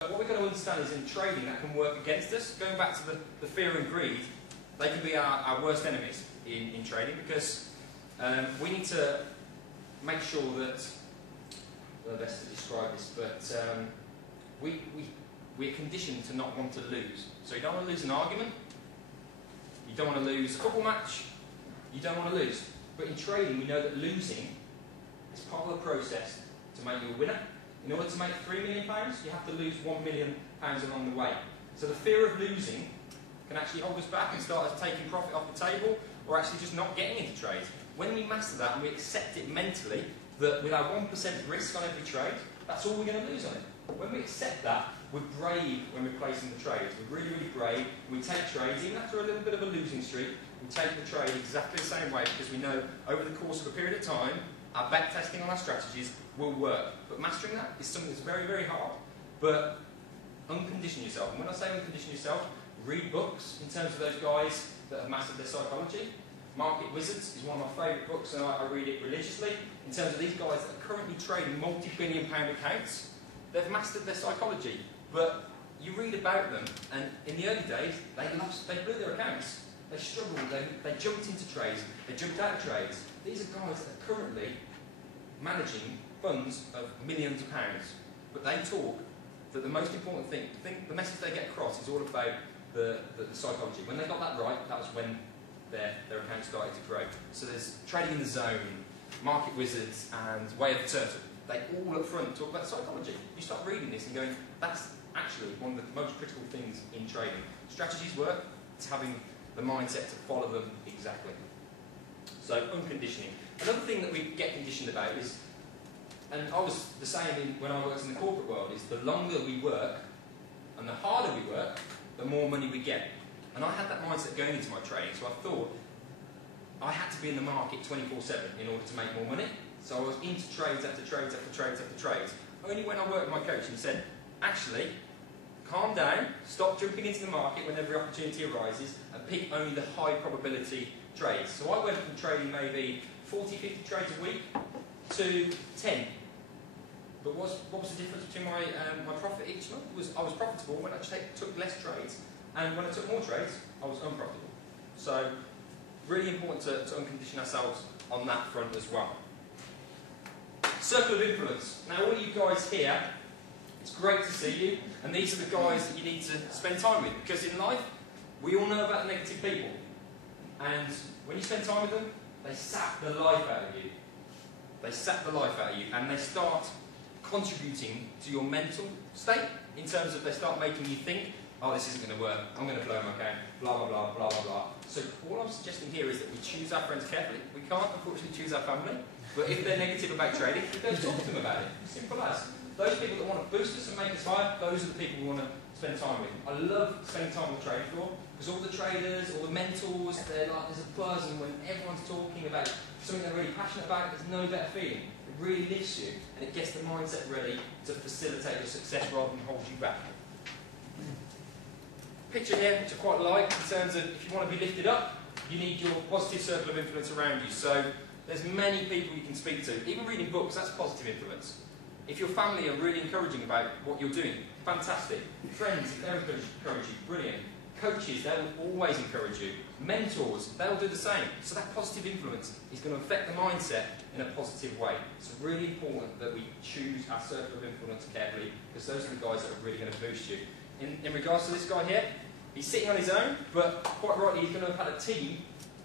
What we're going to understand is in trading that can work against us. Going back to the fear and greed, they can be our worst enemies in trading, because we need to make sure that, well, best to describe this, but we're conditioned to not want to lose. So you don't want to lose an argument, you don't want to lose a football match, you don't want to lose. But in trading, we know that losing is part of the process to make you a winner. In order to make £3 million, you have to lose £1 million along the way. So the fear of losing can actually hold us back and start us taking profit off the table, or actually just not getting into trades. When we master that and we accept it mentally, that with our 1% risk on every trade, that's all we're going to lose on it. When we accept that, we're brave when we're placing the trades. We're really, really brave. We take trades, even after a little bit of a losing streak, we take the trade exactly the same way, because we know over the course of a period of time, our back testing on our strategies will work. But mastering that is something that's very, very hard. But uncondition yourself. And when I say uncondition yourself, read books in terms of those guys that have mastered their psychology. Market Wizards is one of my favourite books, and I read it religiously. In terms of these guys that are currently trading multi-billion-pound accounts, they've mastered their psychology. But you read about them, and in the early days, they blew their accounts. They struggled, they jumped into trades, they jumped out of trades. These are guys that are currently managing funds of millions of pounds. But they talk that the most important thing, the message they get across is all about the psychology. When they got that right, that was when their accounts started to grow. So there's Trading in the Zone, Market Wizards, and Way of the Turtle. They all up front talk about psychology. You start reading this and going, that's actually one of the most critical things in trading. Strategies work, it's having the mindset to follow them exactly. So unconditioning. Another thing that we get conditioned about is, and I was the same when I worked in the corporate world, is the longer we work and the harder we work, the more money we get. And I had that mindset going into my trading, so I thought I had to be in the market 24/7 in order to make more money. So I was into trades after trades after trades after trades. Only when I worked with my coach, he said, actually, calm down, stop jumping into the market when every opportunity arises, and pick only the high probability trades. So I went from trading maybe 40, 50 trades a week to 10. But what was the difference between my profit each month? I was profitable when I took less trades, and when I took more trades, I was unprofitable. So really important to uncondition ourselves on that front as well. Circle of influence. Now all you guys here, it's great to see you, and these are the guys that you need to spend time with, because in life, we all know about negative people, and when you spend time with them, they sap the life out of you. They sap the life out of you, and they start contributing to your mental state, in terms of they start making you think, oh, this isn't going to work, I'm going to blow my account, blah, blah, blah, blah, blah, blah. So all I'm suggesting here is that we choose our friends carefully. We can't, unfortunately, choose our family, but if they're negative about trading, we don't talk to them about it. Simple as. Those people that want to boost us and make us higher, those are the people we want to spend time with. I love spending time on the trading floor, because all the traders, all the mentors, they're like, there's a buzz, and when everyone's talking about something they're really passionate about, there's no better feeling. It really lifts you, and it gets the mindset ready to facilitate your success rather than hold you back. Picture here, which I quite like, in terms of if you want to be lifted up, you need your positive circle of influence around you. So there's many people you can speak to. Even reading books, that's positive influence. If your family are really encouraging about what you're doing, fantastic. Friends, if they'll encourage you, brilliant. Coaches, they'll always encourage you. Mentors, they'll do the same. So that positive influence is going to affect the mindset in a positive way. It's really important that we choose our circle of influence carefully, because those are the guys that are really going to boost you. In regards to this guy here, he's sitting on his own, but quite rightly he's going to have had a team,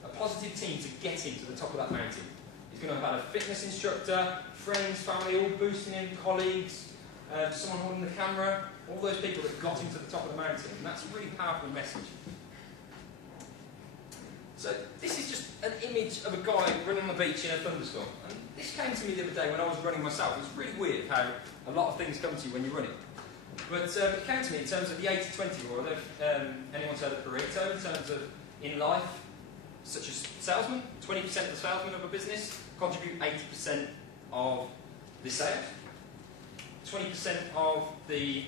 a positive team to get him to the top of that mountain. He's going to have had a fitness instructor, friends, family, all boosting him, colleagues, someone holding the camera, all those people that got him to the top of the mountain. And that's a really powerful message. So this is just an image of a guy running on the beach in a thunderstorm. And this came to me the other day when I was running myself. It's really weird how a lot of things come to you when you're running. But it came to me in terms of the 80-20 rule. I don't know if anyone's heard of Pareto, in terms of in life, such as salesmen, 20% of the salesmen of a business contribute 80% of the sales, 20% of the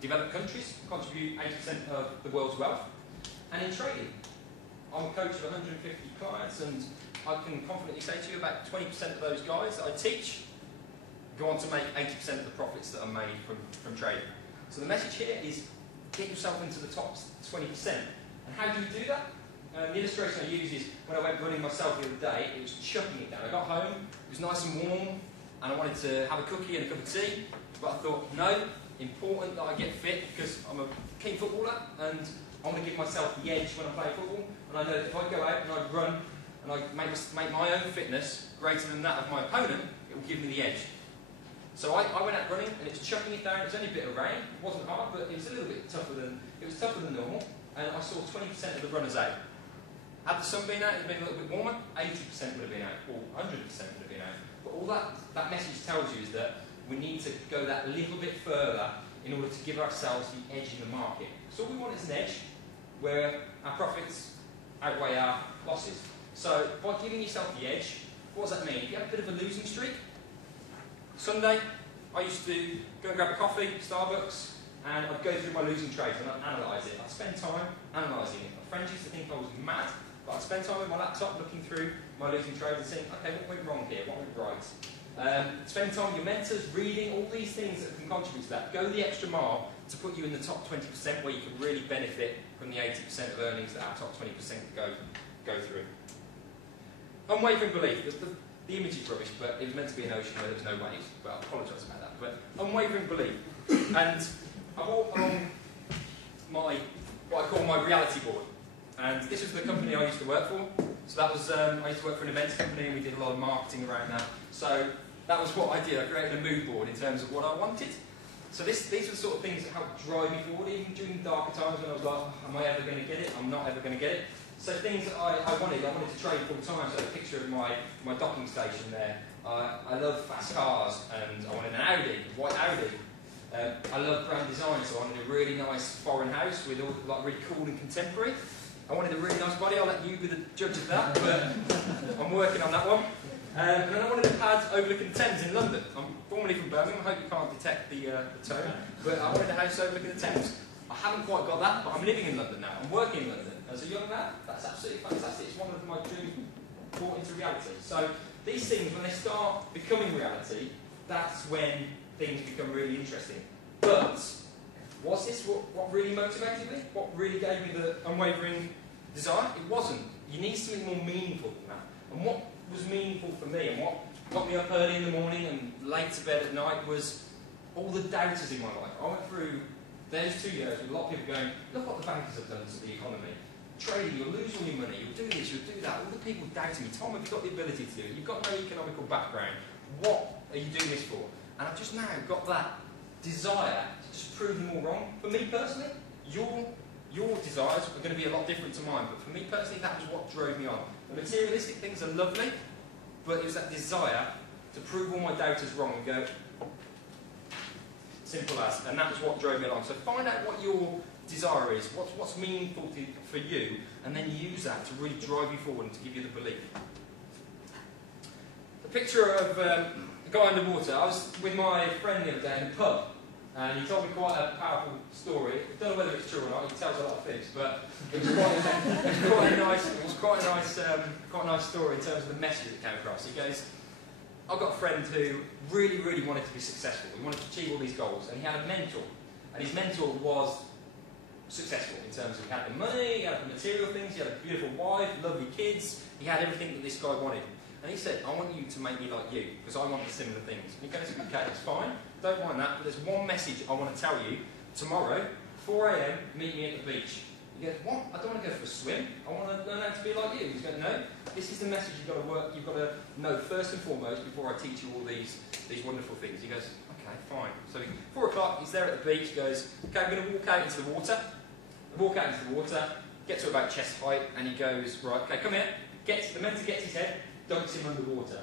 developed countries contribute 80% of the world's wealth. And in trading, I'm a coach of 150 clients, and I can confidently say to you about 20% of those guys that I teach go on to make 80% of the profits that are made from trading. So the message here is get yourself into the top 20%. And how do you do that? The illustration I use is when I went running myself the other day, it was chucking it down. I got home, it was nice and warm, and I wanted to have a cookie and a cup of tea, but I thought, no, important that I get fit because I'm a keen footballer and I want to give myself the edge when I play football. And I know that if I go out and I run and I make my own fitness greater than that of my opponent, it will give me the edge. So I went out running and it was chucking it down. It was only a bit of rain. It wasn't hard, but it was a little bit tougher than normal. And I saw 20% of the runners out. Had the sun been out, it would have been a little bit warmer. 80% would have been out, or 100% would have been out. But all that message tells you is that we need to go that little bit further in order to give ourselves the edge in the market. So all we want is an edge where our profits outweigh our losses. So by giving yourself the edge, what does that mean? If you have a bit of a losing streak, Sunday, I used to go and grab a coffee at Starbucks, and I'd go through my losing trades and I'd analyse it. I'd spend time analysing it. My friends used to think I was mad, but I'd spend time with my laptop looking through my losing trades and saying, okay, what went wrong here? What went right? Spend time with your mentors, reading, all these things that can contribute to that. Go the extra mile to put you in the top 20% where you can really benefit from the 80% of earnings that our top 20% go through. Unwavering belief. The image is rubbish, but it was meant to be an ocean where there was no waves. But I apologise about that. But unwavering belief. And I walked along what I call my reality board. And this was the company I used to work for. So that was, I used to work for an events company and we did a lot of marketing around that. So that was what I did. I created a mood board in terms of what I wanted. So these were the sort of things that helped drive me forward, even during darker times when I was like, oh, am I ever going to get it? I'm not ever going to get it. So things that I wanted to trade full time. So a picture of my docking station there. I love fast cars and I wanted an Audi, a white Audi. I love brand design, so I wanted a really nice foreign house with all like really cool and contemporary. I wanted a really nice body. I'll let you be the judge of that, but I'm working on that one. And then I wanted a pad overlooking the Thames in London. I'm formerly from Birmingham. I hope you can't detect the tone, but I wanted a house overlooking the Thames. I haven't quite got that, but I'm living in London now. I'm working in London. As a young man, that's absolutely fantastic. It's one of my dreams brought into reality. So these things, when they start becoming reality, that's when things become really interesting. But was this what really motivated me? What really gave me the unwavering desire? It wasn't. You need something more meaningful than that. And what was meaningful for me and what got me up early in the morning and late to bed at night was all the doubters in my life. I went through those 2 years with a lot of people going, look what the bankers have done to the economy. Trading, you'll lose all your money, you'll do this, you'll do that. All the people doubting me, Tom, have you got the ability to do it? You've got no economical background. What are you doing this for? And I've just now got that desire to just prove them all wrong. For me personally, your desires are going to be a lot different to mine, but for me personally, that was what drove me on. The materialistic things are lovely, but it was that desire to prove all my doubters wrong and go, simple as. And that was what drove me along. So find out what your desire is, what's meaningful for you, and then use that to really drive you forward and to give you the belief. The picture of a guy underwater. I was with my friend the other day in a pub, and he told me quite a powerful story. I don't know whether it's true or not. He tells a lot of things, but it was quite a nice story in terms of the message that came across. He goes, I've got a friend who really, really wanted to be successful. He wanted to achieve all these goals, and he had a mentor, and his mentor was successful in terms of he had the money, he had the material things, he had a beautiful wife, lovely kids, he had everything that this guy wanted. And he said, I want you to make me like you, because I want the similar things. And he goes, okay, that's fine, don't mind that, but there's one message I want to tell you. Tomorrow, 4 AM, meet me at the beach. He goes, what? I don't want to go for a swim, I want to learn how to be like you. He's going, no, this is the message you've got to work, you've got to know first and foremost before I teach you all these wonderful things. He goes, okay, fine. So 4 o'clock, he's there at the beach, he goes, okay, I'm going to walk out into the water. Walk out into the water, get to about chest height, and he goes, right, okay, come here. The mentor gets his head, dunks him underwater.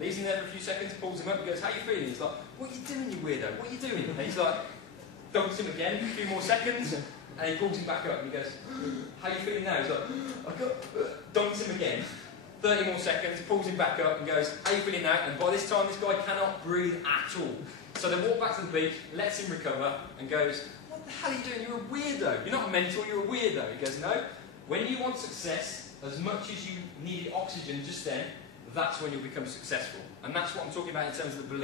Leaves him there for a few seconds, pulls him up, and goes, how are you feeling? He's like, what are you doing, you weirdo? What are you doing? And he's like, dunks him again, a few more seconds, and he pulls him back up, and he goes, how are you feeling now? He's like, I've got, dunks him again. 30 more seconds, pulls him back up, and goes, how are you feeling now? And by this time, this guy cannot breathe at all. So they walk back to the beach, lets him recover, and goes, what the hell are you doing? You're a weirdo. You're not a mentor, you're a weirdo. He goes, no. When you want success, as much as you needed oxygen just then, that's when you'll become successful. And that's what I'm talking about in terms of the belief.